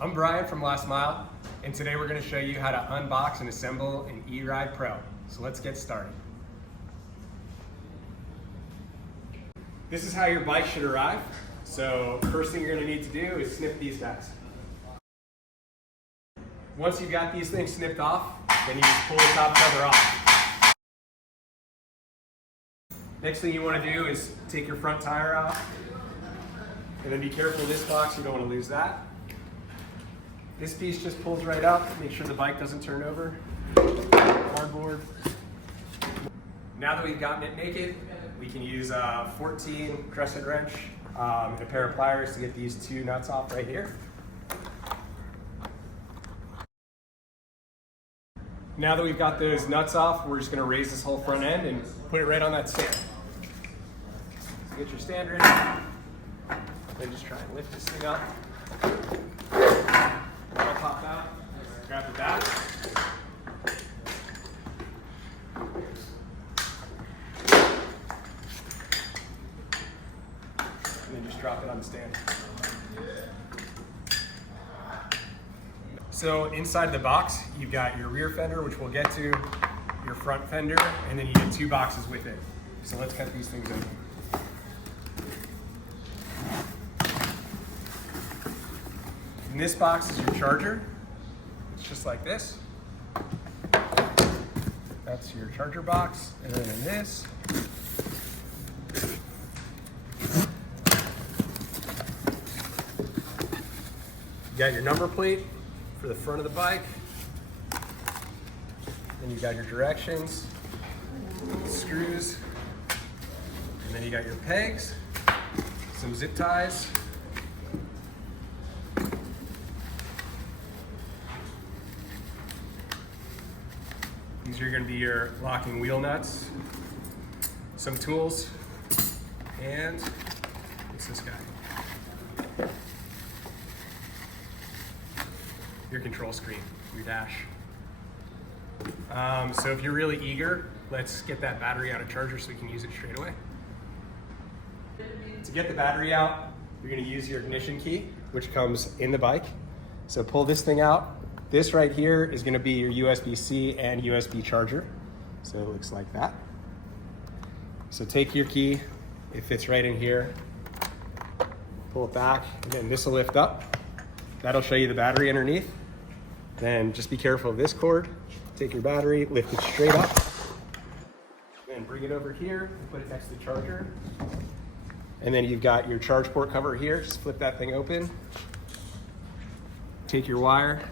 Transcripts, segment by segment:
I'm Brian from Last Mile, and today we're going to show you how to unbox and assemble an E-Ride Pro. So let's get started. This is how your bike should arrive. So first thing you're going to need to do is snip these guys. Once you've got these things snipped off, then you just pull the top cover off. Next thing you want to do is take your front tire out, and then be careful of this box, you don't want to lose that. This piece just pulls right up, make sure the bike doesn't turn over. Cardboard. Now that we've gotten it naked, we can use a 14 crescent wrench and a pair of pliers to get these two nuts off right here. Now that we've got those nuts off, we're just going to raise this whole front end and put it right on that stand. So get your stand ready, then just try and lift this thing up. Pop out, grab the back. And then just drop it on the stand. So inside the box, you've got your rear fender, which we'll get to, your front fender, and then you get two boxes with it. So let's cut these things open. In this box is your charger. It's just like this. That's your charger box. And then in this, you got your number plate for the front of the bike. Then you got your directions, screws, and then you got your pegs, some zip ties, these are going to be your locking wheel nuts, some tools, and what's this guy? Your control screen, your dash. So if you're really eager, let's get that battery out of charger so we can use it straight away. To get the battery out, you're going to use your ignition key, which comes in the bike. So pull this thing out. This right here is going to be your USB-C and USB charger. So it looks like that. So take your key, it fits right in here. Pull it back, and then this will lift up. That'll show you the battery underneath. Then just be careful of this cord. Take your battery, lift it straight up, and bring it over here, put it next to the charger. And then you've got your charge port cover here. Just flip that thing open. Take your wire.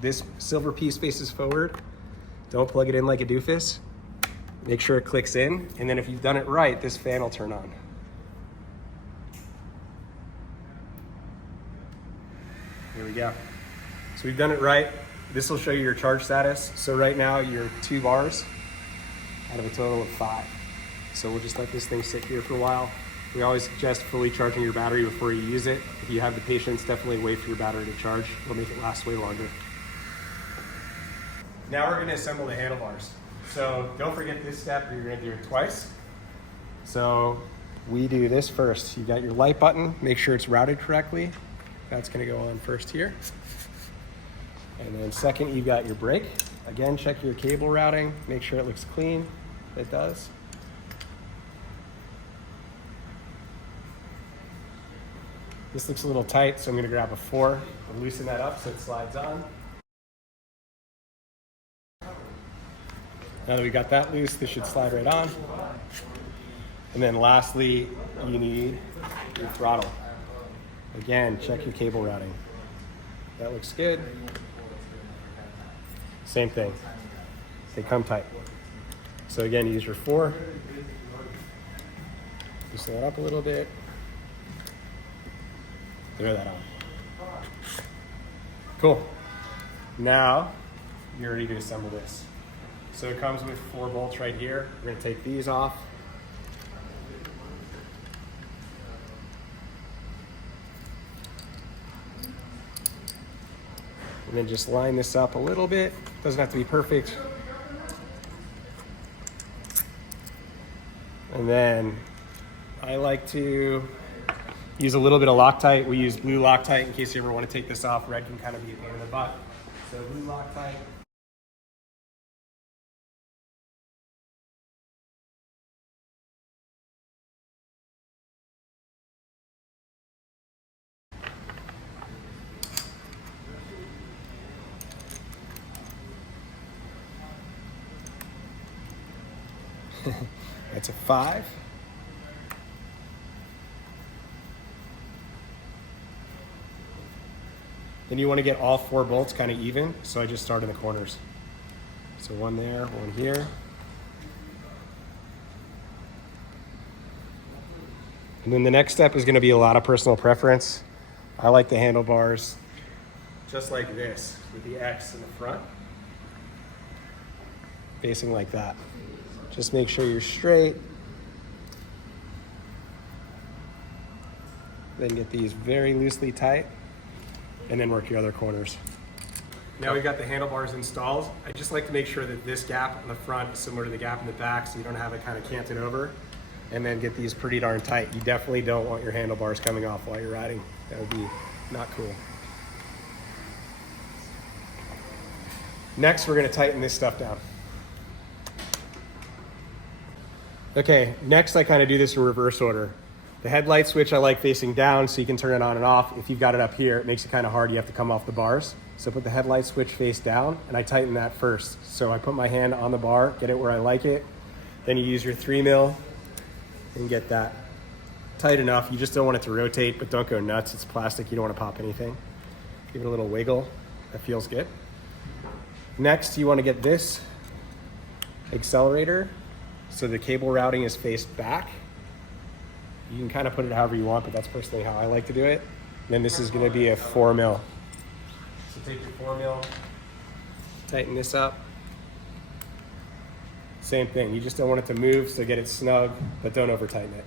This silver piece faces forward. Don't plug it in like a doofus. Make sure it clicks in, and then if you've done it right, this fan will turn on. Here we go. So we've done it right. This will show you your charge status. So right now you're 2 bars out of a total of 5. So we'll just let this thing sit here for a while. We always suggest fully charging your battery before you use it. If you have the patience, definitely wait for your battery to charge. It'll make it last way longer. Now we're going to assemble the handlebars. So don't forget this step, or you're going to do it twice. So we do this first. You got your light button, make sure it's routed correctly. That's going to go on first here. And then second, you've got your brake. Again, check your cable routing, make sure it looks clean. It does. This looks a little tight, so I'm going to grab a 4 and loosen that up so it slides on. Now that we got that loose, this should slide right on. And then lastly, you need your throttle. Again, check your cable routing. That looks good. Same thing. They come tight. So again, use your 4. Loosen that up a little bit. Throw that on. Cool. Now you're ready to assemble this. So it comes with 4 bolts right here. We're going to take these off. And then just line this up a little bit. Doesn't have to be perfect. And then I like to Use a little bit of Loctite. We use blue Loctite in case you ever want to take this off. Red can kind of be a pain in the butt. So blue Loctite. That's a 5. Then you want to get all 4 bolts kind of even, so I just start in the corners. So one there, one here. And then the next step is going to be a lot of personal preference. I like the handlebars just like this, with the X in the front, facing like that. Just make sure you're straight. Then get these very loosely tight, and then work your other corners. Now we've got the handlebars installed. I just like to make sure that this gap in the front is similar to the gap in the back, so you don't have it kind of canted over, and then get these pretty darn tight. You definitely don't want your handlebars coming off while you're riding. That would be not cool. Next, we're gonna tighten this stuff down. Okay, next I kind of do this in reverse order. The headlight switch I like facing down so you can turn it on and off. If you've got it up here, it makes it kind of hard. You have to come off the bars. So put the headlight switch face down, and I tighten that first. So I put my hand on the bar, get it where I like it. Then you use your 3mm and get that tight enough. You just don't want it to rotate, but don't go nuts. It's plastic, you don't want to pop anything. Give it a little wiggle. That feels good. Next, you want to get this accelerator so the cable routing is faced back. You can kind of put it however you want, but that's personally how I like to do it. And then this is going to be a 4mm. So take your 4mm, tighten this up. Same thing, you just don't want it to move, so get it snug, but don't over tighten it.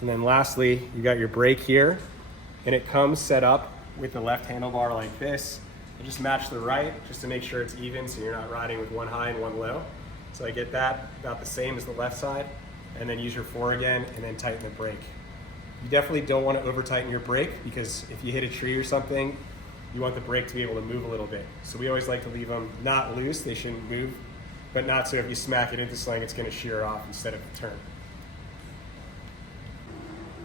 And then lastly, you got your brake here, and it comes set up with the left handlebar like this. I just match the right just to make sure it's even, so you're not riding with one high and one low. So I get that about the same as the left side, and then use your 4 again, and then tighten the brake. You definitely don't want to over tighten your brake, because if you hit a tree or something, you want the brake to be able to move a little bit. So we always like to leave them not loose, they shouldn't move, but not so if you smack it into sling, it's going to shear off instead of turn.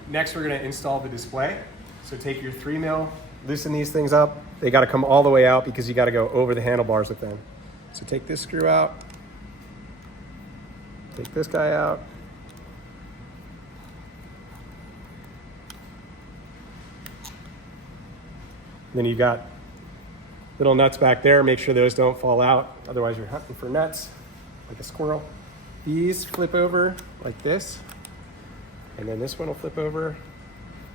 Next, we're going to install the display. So take your 3mm, loosen these things up. They got to come all the way out because you got to go over the handlebars with them. So take this screw out, take this guy out. Then you've got little nuts back there. Make sure those don't fall out. Otherwise you're hunting for nuts like a squirrel. These flip over like this. And then this one will flip over.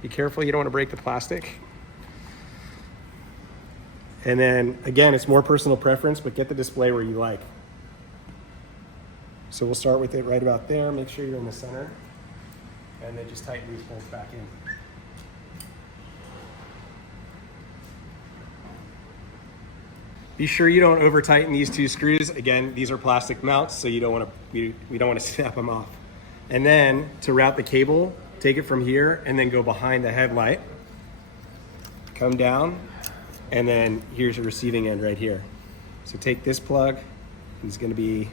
Be careful, you don't want to break the plastic. And then again, it's more personal preference, but get the display where you like. So we'll start with it right about there. Make sure you're in the center. And then just tighten these bolts back in. Be sure you don't over tighten these 2 screws. Again, these are plastic mounts, so you don't want to, we don't want to snap them off. And then to route the cable, take it from here and then go behind the headlight. Come down, and then here's your receiving end right here. So take this plug, it's going to be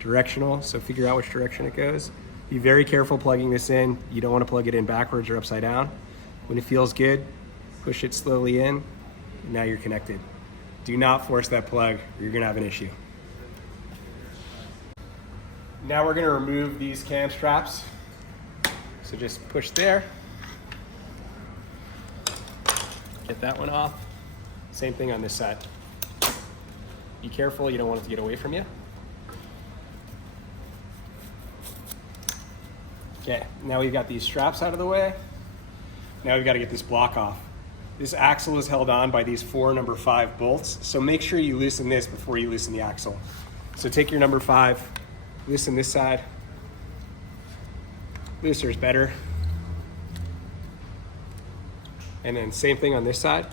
directional, so figure out which direction it goes. Be very careful plugging this in. You don't want to plug it in backwards or upside down. When it feels good, push it slowly in, and now you're connected. Do not force that plug, or you're going to have an issue. Now we're going to remove these cam straps. So just push there. Get that one off. Same thing on this side. Be careful, you don't want it to get away from you. Okay, now we've got these straps out of the way. Now we've got to get this block off. This axle is held on by these 4 number 5 bolts, so make sure you loosen this before you loosen the axle. So take your number 5, loosen this side. Looser is better. And then same thing on this side.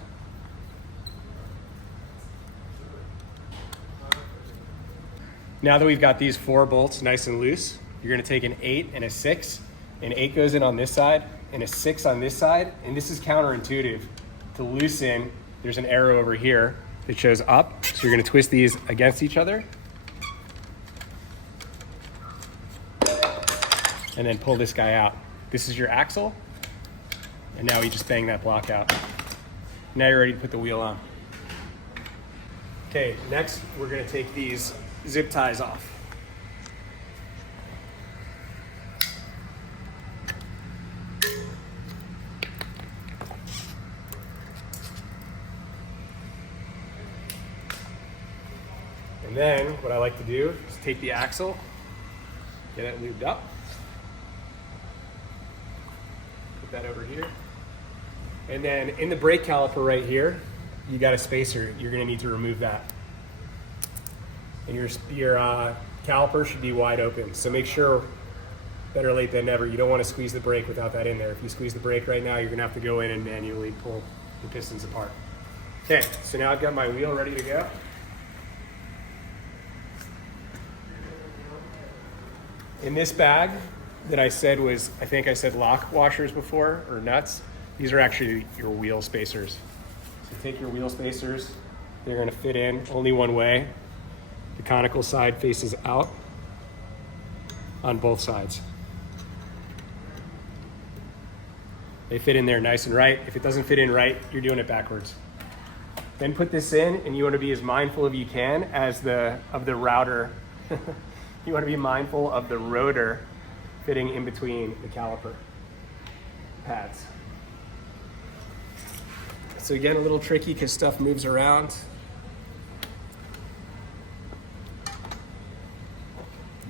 Now that we've got these 4 bolts nice and loose, you're gonna take an 8 and a 6. An 8 goes in on this side and a 6 on this side. And this is counterintuitive. To loosen, there's an arrow over here that shows up. So you're gonna twist these against each other. And then pull this guy out. This is your axle. And now we just bang that block out. Now you're ready to put the wheel on. Okay, next we're gonna take these zip ties off. And then what I like to do is take the axle, get it lubed up, put that over here. And then in the brake caliper right here, you got a spacer. You're gonna need to remove that. And your caliper should be wide open. So make sure, better late than never, you don't wanna squeeze the brake without that in there. If you squeeze the brake right now, you're gonna have to go in and manually pull the pistons apart. Okay, so now I've got my wheel ready to go. In this bag that I said was, I think I said lock washers before, or nuts, these are actually your wheel spacers. So take your wheel spacers, they're gonna fit in only one way. The conical side faces out on both sides. They fit in there nice and right. If it doesn't fit in right, you're doing it backwards. Then put this in, and you wanna be as mindful as you can of the router. You wanna be mindful of the rotor fitting in between the caliper pads. So again, a little tricky because stuff moves around.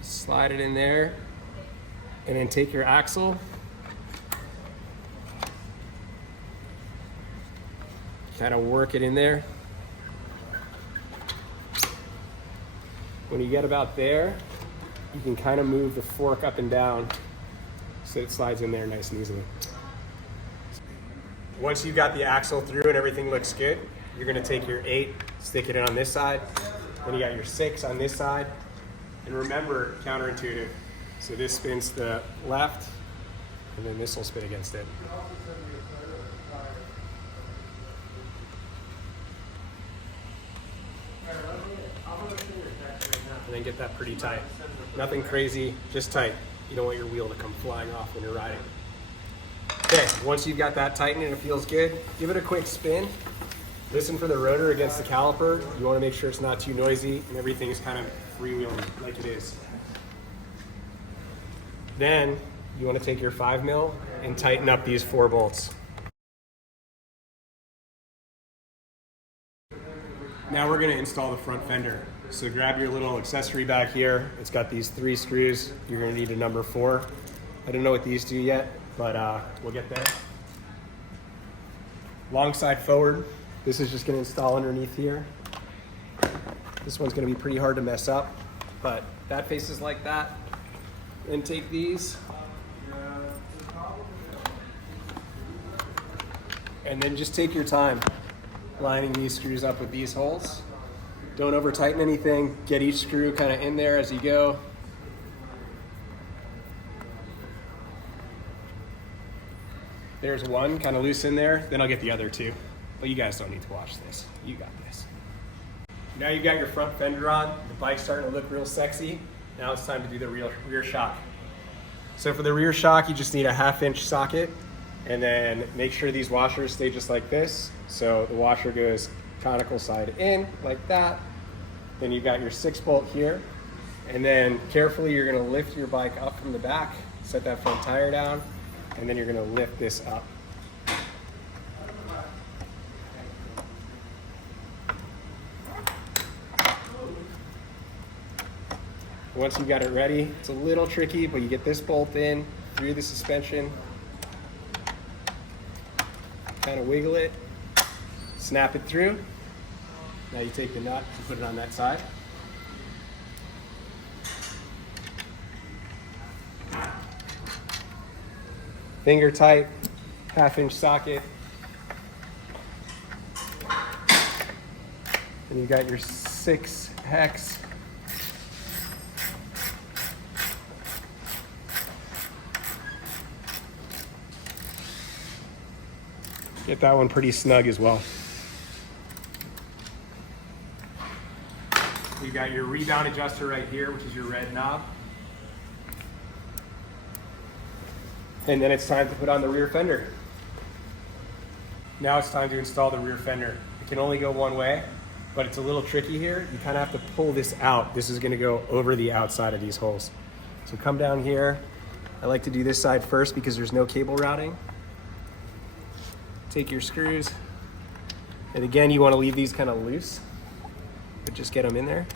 Slide it in there, and then take your axle, kind of work it in there. When you get about there, you can kind of move the fork up and down so it slides in there nice and easily. Once you've got the axle through and everything looks good, you're gonna take your 8, stick it in on this side, then you got your 6 on this side. And remember, counterintuitive. So this spins to the left, and then this will spin against it. And then get that pretty tight. Nothing crazy, just tight. You don't want your wheel to come flying off when you're riding. Okay, once you've got that tightened and it feels good, give it a quick spin. Listen for the rotor against the caliper. You want to make sure it's not too noisy and everything's kind of freewheeling like it is. Then you want to take your 5mm and tighten up these 4 bolts. Now we're going to install the front fender. So grab your little accessory bag here. It's got these 3 screws. You're going to need a number 4. I don't know what these do yet, but we'll get there. Long side forward. This is just going to install underneath here. This one's going to be pretty hard to mess up, but that faces like that. Then take these, and then just take your time lining these screws up with these holes. Don't over tighten anything. Get each screw kind of in there as you go. There's one kind of loose in there, then I'll get the other 2. But you guys don't need to watch this. You got this. Now you got your front fender on, the bike's starting to look real sexy. Now it's time to do the rear shock. So for the rear shock, you just need a 1/2-inch socket, and then make sure these washers stay just like this. So the washer goes conical side in, like that. Then you've got your 6-bolt here, and then carefully you're gonna lift your bike up from the back, set that front tire down, and then you're gonna lift this up. Once you've got it ready, it's a little tricky, but you get this bolt in through the suspension, kind of wiggle it, snap it through. Now you take the nut and put it on that side. Finger tight, 1/2-inch socket. And you got your 6 hex. Get that one pretty snug as well. You got your rebound adjuster right here, which is your red knob. And then it's time to put on the rear fender. Now it's time to install the rear fender. It can only go one way, but it's a little tricky here. You kind of have to pull this out. This is going to go over the outside of these holes. So come down here. I like to do this side first because there's no cable routing. Take your screws. And again, you want to leave these kind of loose, but just get them in there.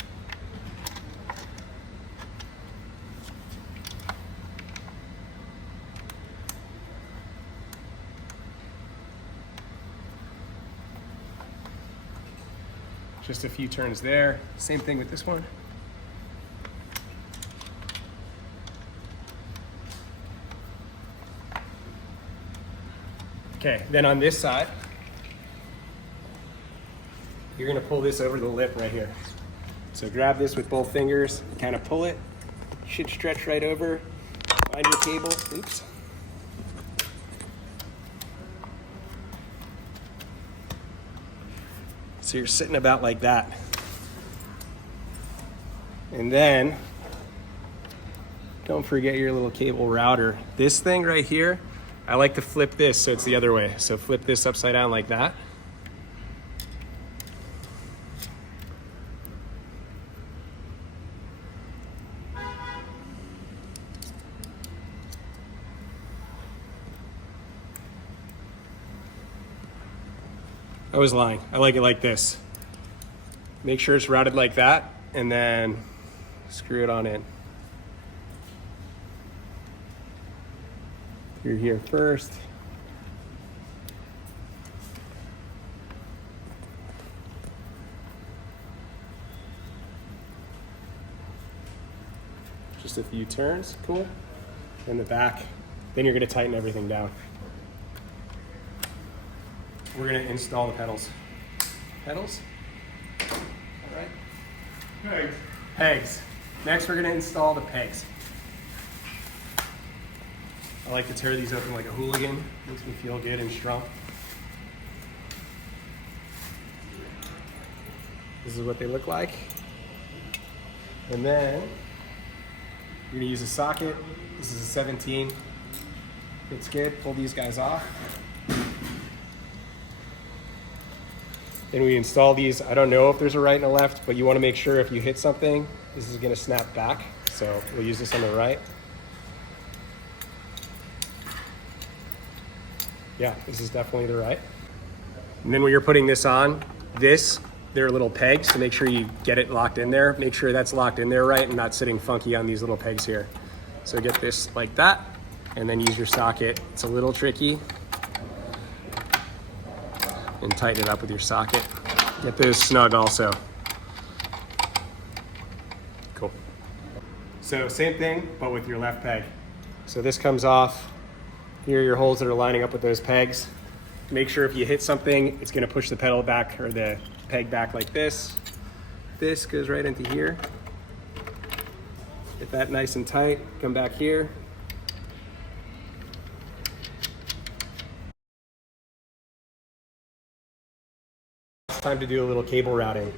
Just a few turns there. Same thing with this one. Okay, then on this side, you're gonna pull this over the lip right here. So grab this with both fingers, kind of pull it. Should stretch right over. Find your cable, oops. So you're sitting about like that. And then, don't forget your little cable router. This thing right here, I like to flip this so it's the other way. So flip this upside down like that. I was lying. I like it like this. Make sure it's routed like that, and then screw it on in. You're here first. Just a few turns, cool. And the back. Then you're gonna tighten everything down. We're gonna install the pedals. Pedals? All right. Pegs. Pegs. Next, we're gonna install the pegs. I like to tear these open like a hooligan. Makes me feel good and strong. This is what they look like. And then, you're gonna use a socket. This is a 17. It's good, pull these guys off. Then we install these. I don't know if there's a right and a left, but you want to make sure if you hit something, this is going to snap back. So we'll use this on the right. Yeah, this is definitely the right. And then when you're putting this on, there are little pegs to make sure you get it locked in there. Make sure that's locked in there right and not sitting funky on these little pegs here. So get this like that, and then use your socket. It's a little tricky. And tighten it up with your socket. Get those snug also. Cool. So same thing, but with your left peg. So this comes off. Here are your holes that are lining up with those pegs. Make sure if you hit something, it's gonna push the pedal back or the peg back like this. This goes right into here. Get that nice and tight, come back here. Time to do a little cable routing.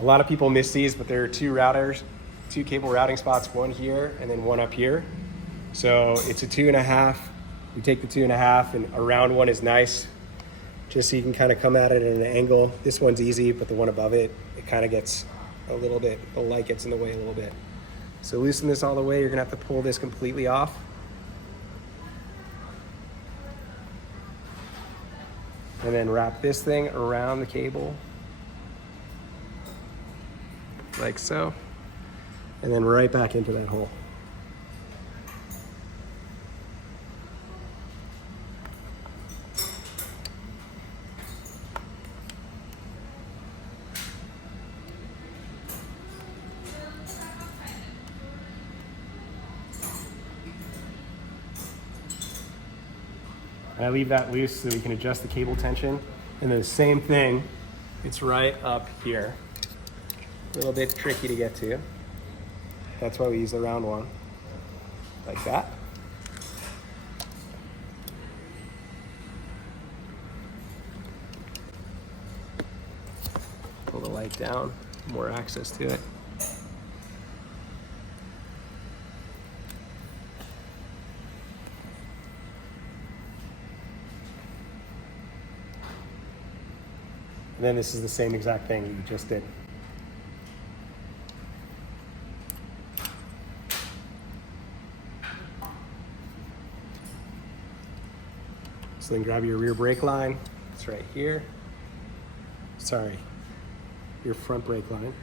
A lot of people miss these, but there are two cable routing spots, one here and then one up here. So it's a 2.5. You take the 2.5, and a round one is nice, just so you can kind of come at it at an angle. This one's easy, but the one above it, it kind of gets a little bit, the light gets in the way a little bit. So loosen this all the way. You're gonna have to pull this completely off. And then wrap this thing around the cable, like so, and then right back into that hole. And I leave that loose so we can adjust the cable tension. And then the same thing, it's right up here. A little bit tricky to get to. That's why we use the round one, like that. bike down, more access to it. And then this is the same exact thing that you just did. So then grab your rear brake line. It's right here. Sorry, your front brake line.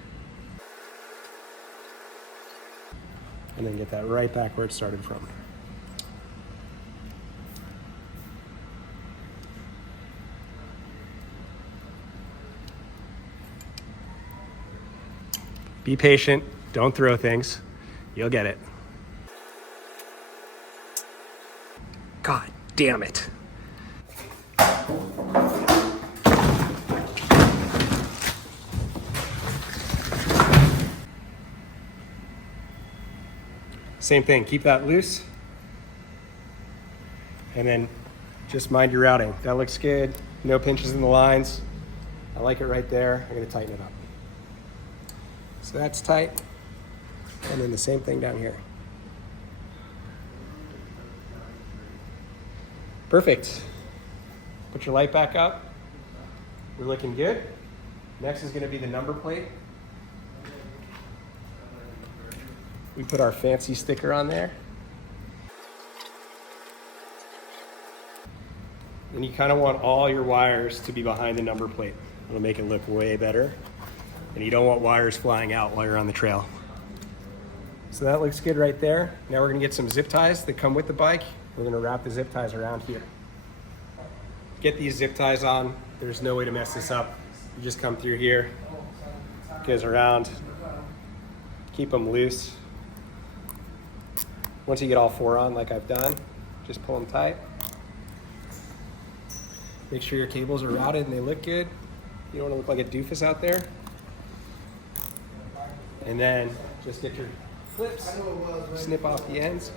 And then get that right back where it started from. Be patient, don't throw things. You'll get it. God damn it. Same thing, keep that loose. And then just mind your routing. That looks good. No pinches in the lines. I like it right there. I'm gonna tighten it up. So that's tight. And then the same thing down here. Perfect. Put your light back up. We're looking good. Next is gonna be the number plate. We put our fancy sticker on there. And you kind of want all your wires to be behind the number plate. It'll make it look way better. And you don't want wires flying out while you're on the trail. So that looks good right there. Now we're gonna get some zip ties that come with the bike. We're gonna wrap the zip ties around here. Get these zip ties on. There's no way to mess this up. You just come through here, goes around, keep them loose. Once you get all four on like I've done, just pull them tight. Make sure your cables are routed and they look good. You don't want to look like a doofus out there. And then just get your clips, snip off the ends.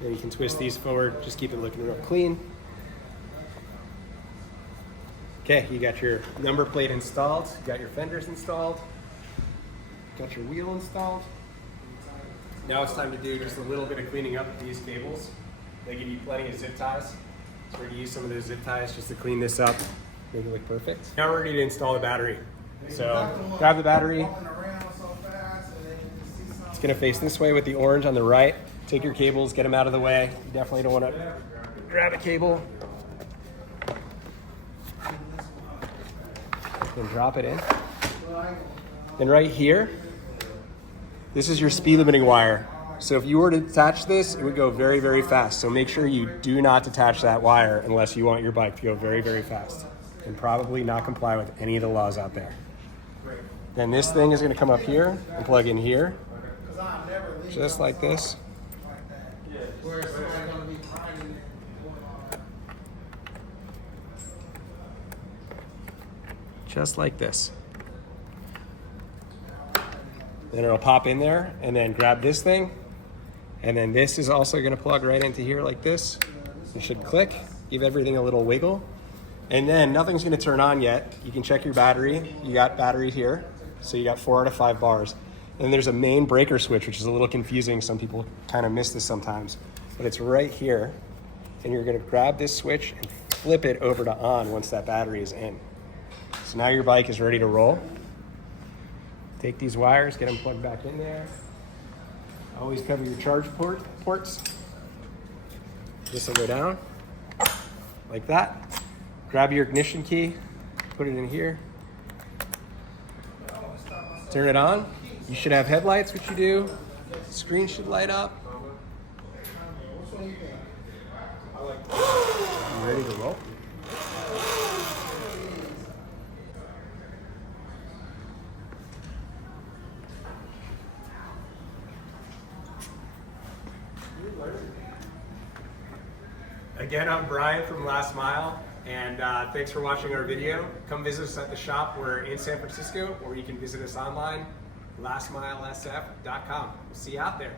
Then you can twist these forward, just keep it looking real clean. Okay, you got your number plate installed, you got your fenders installed, got your wheel installed. Now it's time to do just a little bit of cleaning up of these cables. They give you plenty of zip ties. So we're gonna use some of those zip ties just to clean this up, make it look perfect. Now we're ready to install the battery. So grab the battery. It's gonna face this way with the orange on the right. Take your cables, get them out of the way. You definitely don't want to grab a cable. Then drop it in. And right here, this is your speed limiting wire. So if you were to detach this, it would go very, very fast. So make sure you do not detach that wire unless you want your bike to go very, very fast. And probably not comply with any of the laws out there. Then this thing is going to come up here and plug in here. Just like this. Just like this. Then it'll pop in there and then grab this thing. And then this is also gonna plug right into here like this. It should click, give everything a little wiggle. And then nothing's gonna turn on yet. You can check your battery. You got battery here. So you got 4 out of 5 bars. And there's a main breaker switch, which is a little confusing. Some people kind of miss this sometimes, but it's right here. And you're gonna grab this switch and flip it over to on once that battery is in. So now your bike is ready to roll. Take these wires, get them plugged back in there. Always cover your charge ports. This will go down like that. Grab your ignition key, put it in here. Turn it on. You should have headlights, which you do. Screen should light up. You ready to roll? Again, I'm Brian from Last Mile, and thanks for watching our video. Come visit us at the shop. We're in San Francisco, or you can visit us online. lastmilesf.com. We'll see you out there.